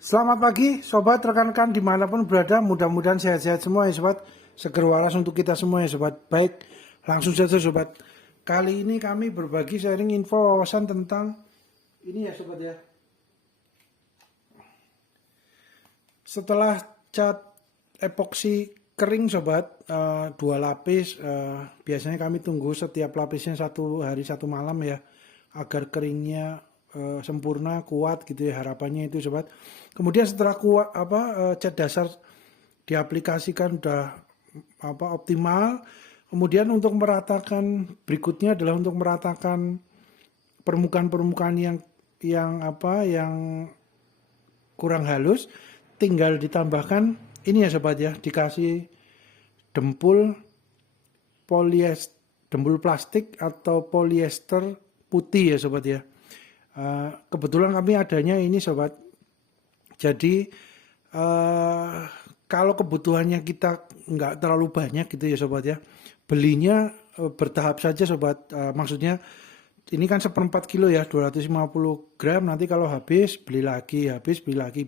Selamat pagi sobat, rekan-rekan dimanapun berada, mudah-mudahan sehat-sehat semua ya sobat. Seger waras untuk kita semua ya sobat. Baik, langsung saja sobat. Kali ini kami berbagi sharing info wawasan tentang ini ya sobat ya. Setelah cat epoksi kering sobat, dua lapis, biasanya kami tunggu setiap lapisnya 1 hari 1 malam ya, agar keringnya sempurna, kuat gitu ya, harapannya itu sobat. Kemudian setelah kuat cat dasar diaplikasikan udah optimal, kemudian untuk meratakan berikutnya adalah untuk meratakan permukaan-permukaan yang kurang halus, tinggal ditambahkan ini ya sobat ya, dikasih dempul dempul plastik atau polyester putih ya sobat ya. Kebetulan kami adanya ini sobat. Jadi kalau kebutuhannya kita nggak terlalu banyak gitu ya sobat ya, belinya bertahap saja sobat. Maksudnya ini kan 1/4 kilo ya, 250 gram, nanti kalau habis beli lagi,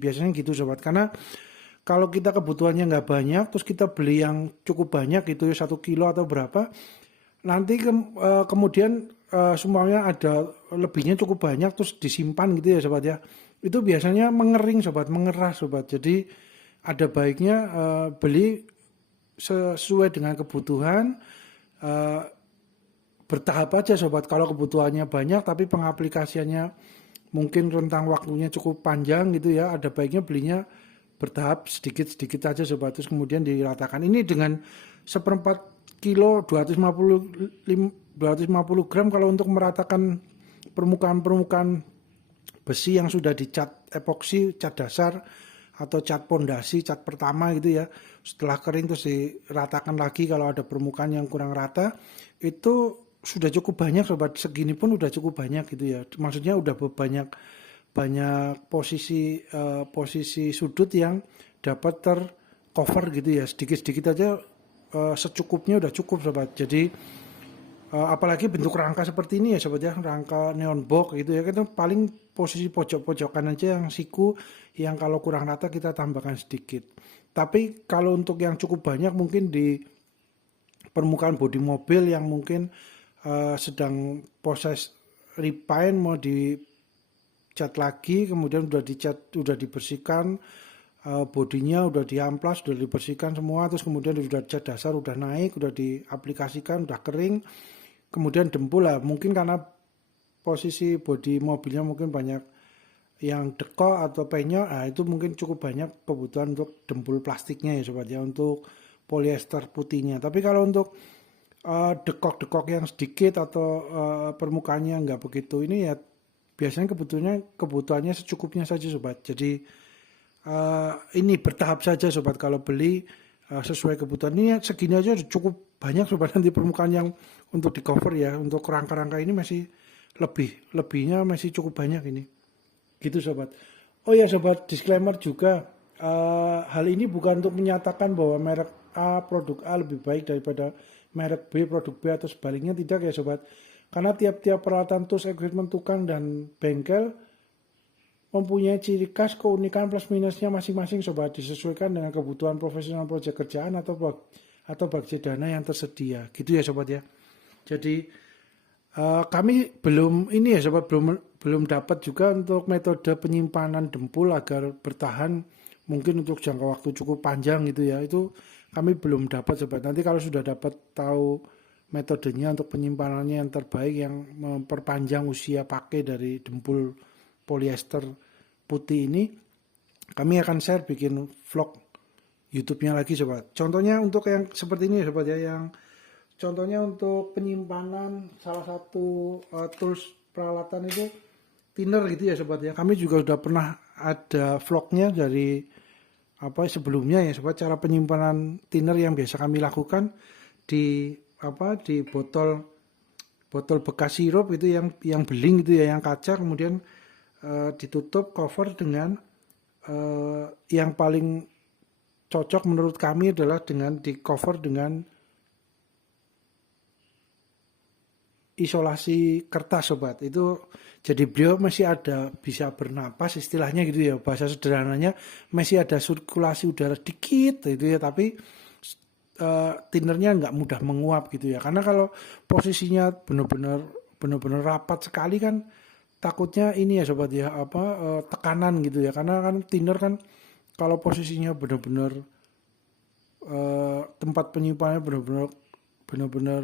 biasanya gitu sobat. Karena kalau kita kebutuhannya nggak banyak, terus kita beli yang cukup banyak gitu ya, 1 kilo atau berapa, nanti kemudian semuanya ada lebihnya cukup banyak terus disimpan gitu ya sobat ya, itu biasanya mengering sobat, mengeras sobat. Jadi ada baiknya beli sesuai dengan kebutuhan, bertahap aja sobat. Kalau kebutuhannya banyak tapi pengaplikasiannya mungkin rentang waktunya cukup panjang gitu ya, ada baiknya belinya bertahap sedikit-sedikit aja sobat, terus kemudian diratakan. Ini dengan 1/4 kilo 250 gram, kalau untuk meratakan permukaan-permukaan besi yang sudah dicat epoksi, cat dasar atau cat pondasi, cat pertama gitu ya, setelah kering terus diratakan lagi kalau ada permukaan yang kurang rata, itu sudah cukup banyak sobat. Segini pun udah cukup banyak gitu ya, maksudnya udah banyak posisi sudut yang dapat tercover gitu ya, sedikit-sedikit aja, secukupnya udah cukup sobat. Jadi apalagi bentuk rangka seperti ini ya sobat ya, rangka neon box gitu ya, kita paling posisi pojok-pojokan aja yang siku, yang kalau kurang rata kita tambahkan sedikit. Tapi kalau untuk yang cukup banyak, mungkin di permukaan bodi mobil yang mungkin sedang proses repaint, mau dicat lagi, kemudian udah dibersihkan, bodinya udah diamplas, udah dibersihkan semua, terus kemudian udah cat dasar, udah naik, udah diaplikasikan, udah kering, kemudian dempul lah, mungkin karena posisi bodi mobilnya mungkin banyak yang dekok atau penyok, itu mungkin cukup banyak kebutuhan untuk dempul plastiknya ya sobat ya, untuk polyester putihnya. Tapi kalau untuk dekok-dekok yang sedikit atau permukaannya nggak begitu ini ya, biasanya kebutuhannya secukupnya saja sobat. Jadi ini bertahap saja sobat, kalau beli sesuai kebutuhan. Ini segini aja cukup banyak sobat, nanti permukaan yang untuk di cover ya, untuk rangka-rangka ini masih lebihnya masih cukup banyak ini gitu sobat. Oh ya sobat, disclaimer juga, hal ini bukan untuk menyatakan bahwa merek A, produk A lebih baik daripada merek B, produk B, atau sebaliknya, tidak ya sobat. Karena tiap-tiap peralatan tools, equipment, tukang, dan bengkel mempunyai ciri khas, keunikan, plus minusnya masing-masing sobat, disesuaikan dengan kebutuhan profesional proyek kerjaan atau budget dana yang tersedia gitu ya sobat ya. Jadi kami belum ini ya sobat, belum dapat juga untuk metode penyimpanan dempul agar bertahan mungkin untuk jangka waktu cukup panjang gitu ya, itu kami belum dapat sobat. Nanti kalau sudah dapat tahu metodenya untuk penyimpanannya yang terbaik, yang memperpanjang usia pakai dari dempul polyester putih ini, kami akan share, bikin vlog YouTube-nya lagi sobat. Contohnya untuk yang seperti ini sobat ya, yang contohnya untuk penyimpanan salah satu tools peralatan itu thinner gitu ya sobat ya. Kami juga sudah pernah ada vlognya dari sebelumnya ya sobat, cara penyimpanan thinner yang biasa kami lakukan di botol bekas sirup itu, yang beling gitu ya, yang kaca, kemudian ditutup cover dengan yang paling cocok menurut kami adalah dengan di cover dengan isolasi kertas sobat. Itu Jadi beliau masih ada bisa bernapas istilahnya gitu ya, bahasa sederhananya masih ada sirkulasi udara dikit gitu ya, tapi tinernya nggak mudah menguap gitu ya. Karena kalau posisinya benar-benar rapat sekali kan takutnya ini ya sobat ya, apa tekanan gitu ya. Karena kan tiner kan kalau posisinya benar-benar tempat penyimpanannya benar-benar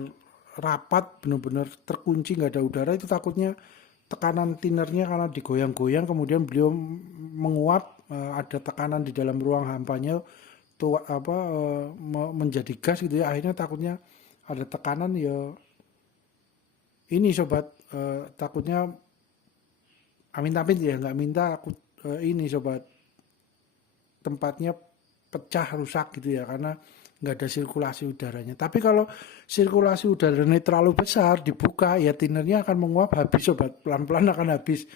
rapat, benar-benar terkunci, nggak ada udara, itu takutnya tekanan tinernya karena digoyang-goyang kemudian beliau menguap, ada tekanan di dalam ruang hampanya tuh apa menjadi gas gitu ya, akhirnya takutnya ada tekanan ya ini sobat, takutnya amit-amit ya, nggak minta aku ini sobat, tempatnya pecah rusak gitu ya karena nggak ada sirkulasi udaranya. Tapi kalau sirkulasi udaranya terlalu besar dibuka ya tinernya akan menguap habis sobat, pelan-pelan akan habis,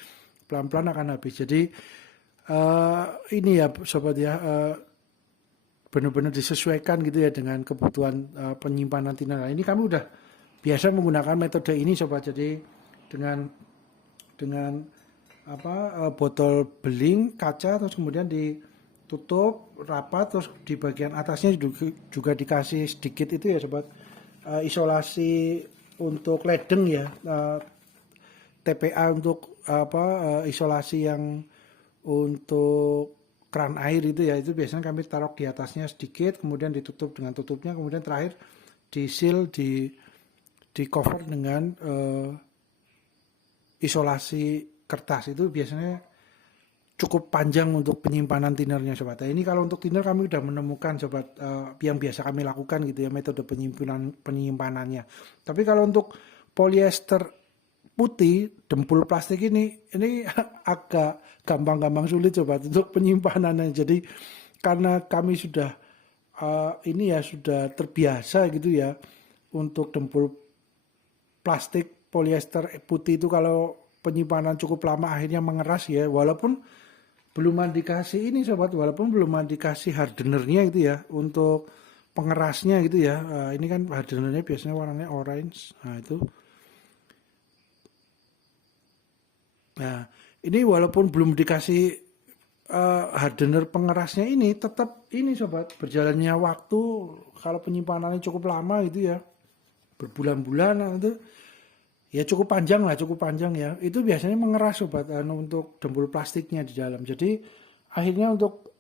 pelan-pelan akan habis. Jadi ini ya sobat ya, benar-benar disesuaikan gitu ya dengan kebutuhan penyimpanan tiner. Nah, ini kami udah biasa menggunakan metode ini sobat. Jadi dengan apa botol beling kaca terus kemudian ditutup rapat, terus di bagian atasnya juga dikasih sedikit itu ya sobat, isolasi untuk ledeng ya, TPA untuk apa isolasi yang untuk keran air itu ya, itu biasanya kami taruh di atasnya sedikit kemudian ditutup dengan tutupnya, kemudian terakhir di seal, di cover dengan isolasi kertas. Itu biasanya cukup panjang untuk penyimpanan tinernya sobat. Nah, ini kalau untuk tiner kami sudah menemukan sobat, yang biasa kami lakukan gitu ya metode penyimpanannya. Tapi kalau untuk polyester putih dempul plastik ini agak gampang sulit sobat untuk penyimpanannya. Jadi karena kami sudah ini ya sudah terbiasa gitu ya untuk dempul plastik polyester putih itu, kalau penyimpanan cukup lama akhirnya mengeras ya, walaupun belum dikasih ini sobat, walaupun belum dikasih hardenernya gitu ya untuk pengerasnya gitu ya. Ini kan hardenernya biasanya warnanya orange. Nah itu. Nah ini walaupun belum dikasih hardener pengerasnya, ini tetap ini sobat, berjalannya waktu kalau penyimpanannya cukup lama gitu ya, berbulan-bulan itu ya cukup panjang ya. Itu biasanya mengeras sobat untuk dempul plastiknya di dalam. Jadi akhirnya untuk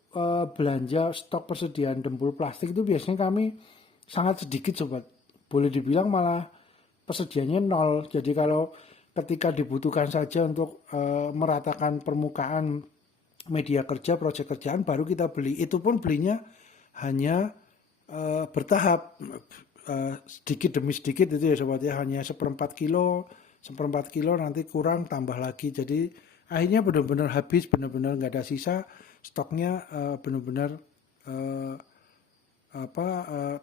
belanja stok persediaan dempul plastik itu biasanya kami sangat sedikit sobat. Boleh dibilang malah persediaannya nol. Jadi kalau ketika dibutuhkan saja untuk meratakan permukaan media kerja, proyek kerjaan, baru kita beli. Itu pun belinya hanya bertahap, sedikit demi sedikit itu ya sobat ya, hanya seperempat kilo nanti kurang tambah lagi. Jadi akhirnya benar-benar habis, benar-benar nggak ada sisa, stoknya benar-benar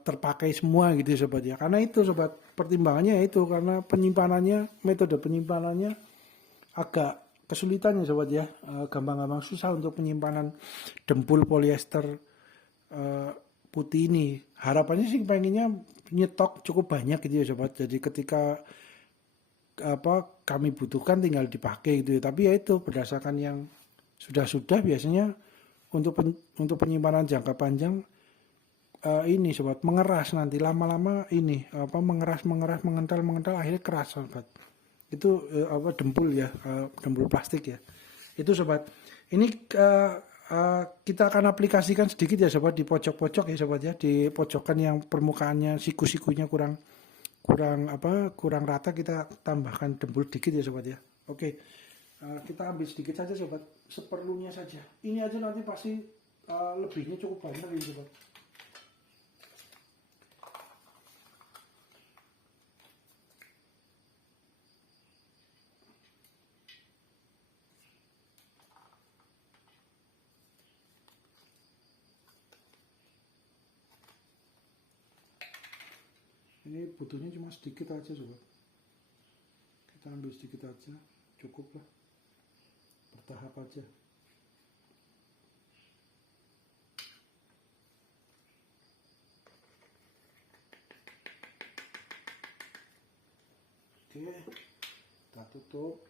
terpakai semua gitu ya sobat ya. Karena itu sobat, pertimbangannya itu karena metode penyimpanannya agak kesulitan ya sobat ya, gampang-gampang susah untuk penyimpanan dempul polyester putih ini. Harapannya sih pengennya nyetok cukup banyak gitu ya sobat, jadi ketika kami butuhkan tinggal dipakai gitu ya. Tapi ya itu berdasarkan yang sudah biasanya untuk penyimpanan jangka panjang ini sobat mengeras, nanti lama-lama ini mengeras mengental akhirnya keras sobat. Itu dempul ya, dempul plastik ya. Itu sobat. Ini kita akan aplikasikan sedikit ya sobat di pojok-pojok ya sobat ya, di pojokan yang permukaannya siku-sikunya kurang rata, kita tambahkan dempul dikit ya sobat ya. Oke, kita ambil sedikit saja sobat, seperlunya saja. Ini aja nanti pasti lebihnya cukup banyak ya sobat. Ini butuhnya cuma sedikit aja sobat, kita ambil sedikit aja, cukup lah, bertahap aja. Oke, kita tutup.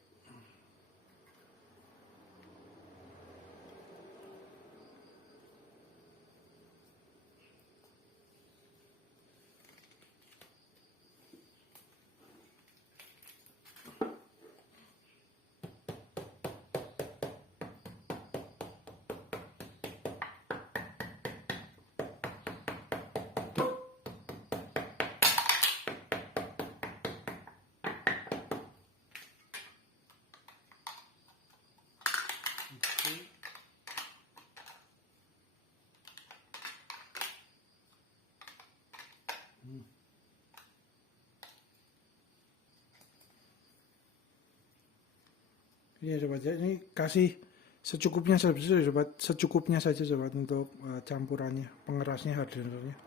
Ini ya sobat ya, ini kasih secukupnya saja sobat, secukupnya saja sobat untuk campurannya, pengerasnya, hardenernya.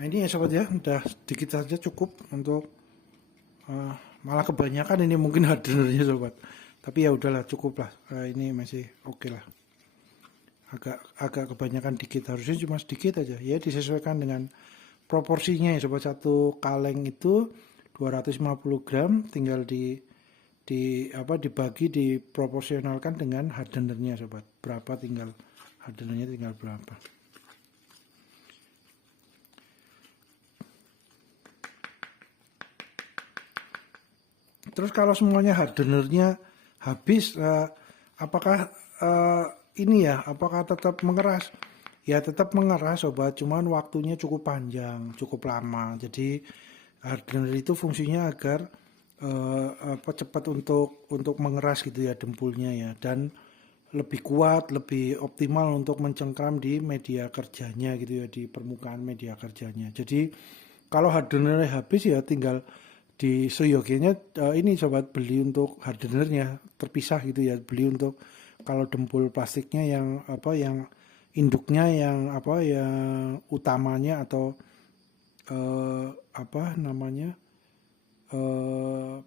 Nah ini ya sobat ya, udah sedikit saja cukup untuk malah kebanyakan ini mungkin hardenernya sobat. Tapi ya udahlah, cukup lah. Ini masih oke lah. Agak kebanyakan dikit, harusnya cuma sedikit aja ya, disesuaikan dengan proporsinya ya sobat. Satu kaleng itu 250 gram, tinggal dibagi, diproporsionalkan dengan hardenernya sobat. Berapa tinggal hardenernya, tinggal berapa. Terus kalau semuanya hardenernya habis, apakah ini ya, apakah tetap mengeras? Ya tetap mengeras sobat, cuman waktunya cukup panjang, cukup lama. Jadi hardener itu fungsinya agar cepat untuk mengeras gitu ya dempulnya ya, dan lebih kuat, lebih optimal untuk mencengkram di media kerjanya gitu ya, di permukaan media kerjanya. Jadi kalau hardenernya habis ya tinggal di seyogianya ini sobat, beli untuk hardenernya terpisah gitu ya, beli untuk kalau dempul plastiknya yang induknya yang utamanya atau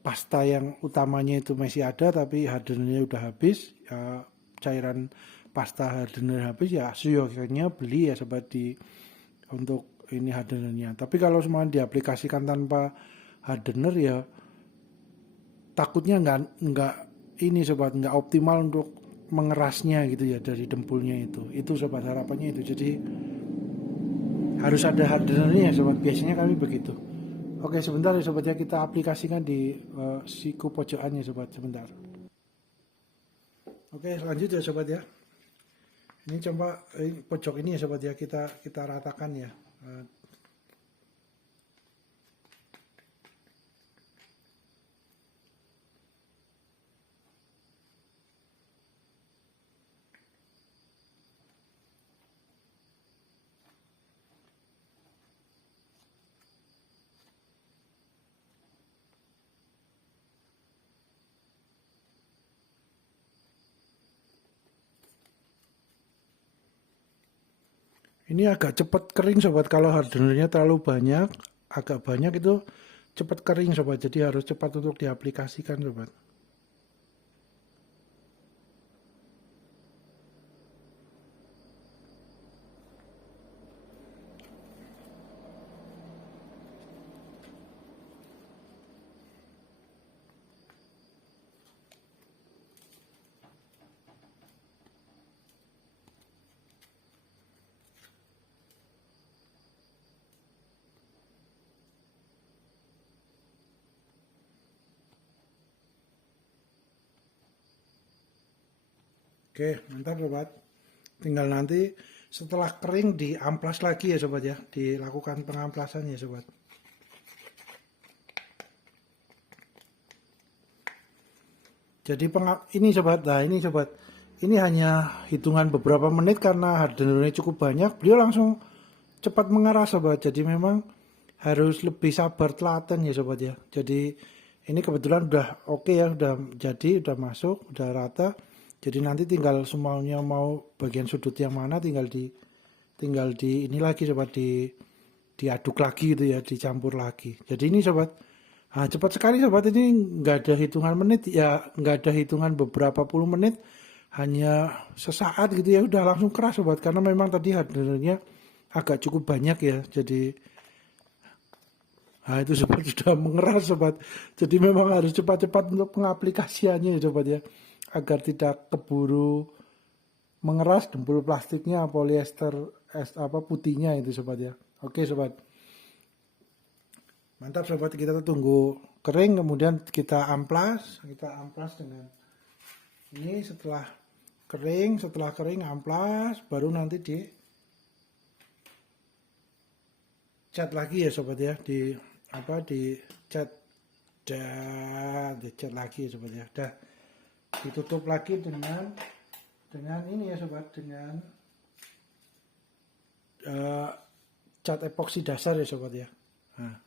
pasta yang utamanya itu masih ada tapi hardenernya udah habis, cairan pasta hardener habis, ya seyogianya beli ya sobat untuk ini hardenernya. Tapi kalau semua diaplikasikan tanpa hardener ya takutnya nggak ini sobat, nggak optimal untuk mengerasnya gitu ya dari dempulnya itu sobat, harapannya itu. Jadi harus ada hardenernya ya sobat, biasanya kami begitu. Oke sebentar ya sobat ya, kita aplikasikan di siku pojokannya sobat, sebentar. Oke lanjut ya sobat ya, ini coba pojok ini ya sobat ya, kita ratakan ya. Ini agak cepat kering sobat, kalau hardenernya terlalu banyak, agak banyak itu cepat kering sobat, jadi harus cepat untuk diaplikasikan sobat. Oke mantap sobat, tinggal nanti setelah kering diamplas lagi ya sobat ya, dilakukan pengamplasan ya sobat. Jadi ini sobat, nah ini sobat, ini hanya hitungan beberapa menit karena hardenernya cukup banyak, beliau langsung cepat mengeras sobat. Jadi memang harus lebih sabar, telaten ya sobat ya. Jadi ini kebetulan udah oke ya, udah jadi, udah masuk, udah rata. Jadi nanti tinggal semuanya mau bagian sudut yang mana tinggal di ini lagi sobat, diaduk lagi gitu ya, dicampur lagi. Jadi ini sobat, nah, cepat sekali sobat, ini nggak ada hitungan menit ya, nggak ada hitungan beberapa puluh menit, hanya sesaat gitu ya, udah langsung keras sobat, karena memang tadi hardenernya agak cukup banyak ya. Jadi nah itu sobat sudah mengeras sobat, jadi memang harus cepat-cepat untuk pengaplikasiannya ya sobat ya, agar tidak keburu mengeras dempul plastiknya, polyester putihnya itu sobat ya. Oke sobat, Mantap sobat, kita tunggu kering kemudian kita amplas dengan ini. Setelah kering amplas baru nanti di cat lagi ya sobat ya, di cat lagi ya sobat ya. Dah ditutup lagi dengan ini ya sobat, dengan cat epoksi dasar ya sobat ya. Nah,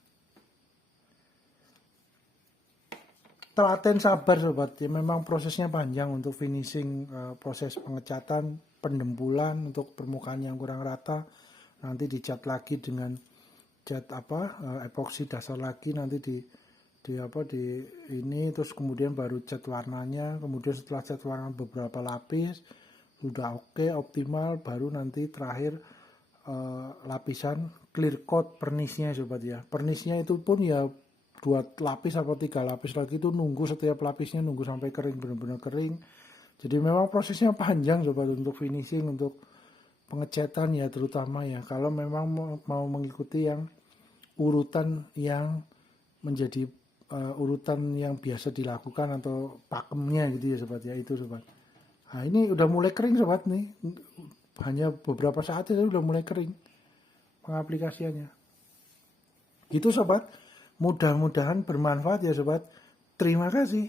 telaten sabar sobat ya, memang prosesnya panjang untuk finishing, proses pengecatan, pendembulan untuk permukaan yang kurang rata, nanti dicat lagi dengan cat epoksi dasar lagi, nanti di ini, terus kemudian baru cat warnanya, kemudian setelah cat warna beberapa lapis sudah oke, optimal, baru nanti terakhir lapisan clear coat pernisnya sobat ya. Pernisnya itu pun ya 2 lapis atau 3 lapis lagi, itu nunggu setiap lapisnya nunggu sampai kering, benar-benar kering. Jadi memang prosesnya panjang sobat untuk finishing, untuk pengecatan ya terutama ya, kalau memang mau mengikuti yang urutan yang menjadi urutan yang biasa dilakukan atau pakemnya gitu ya sobat ya, itu sobat. Nah ini udah mulai kering sobat nih, hanya beberapa saat itu udah mulai kering pengaplikasiannya. Gitu sobat, mudah-mudahan bermanfaat ya sobat. Terima kasih.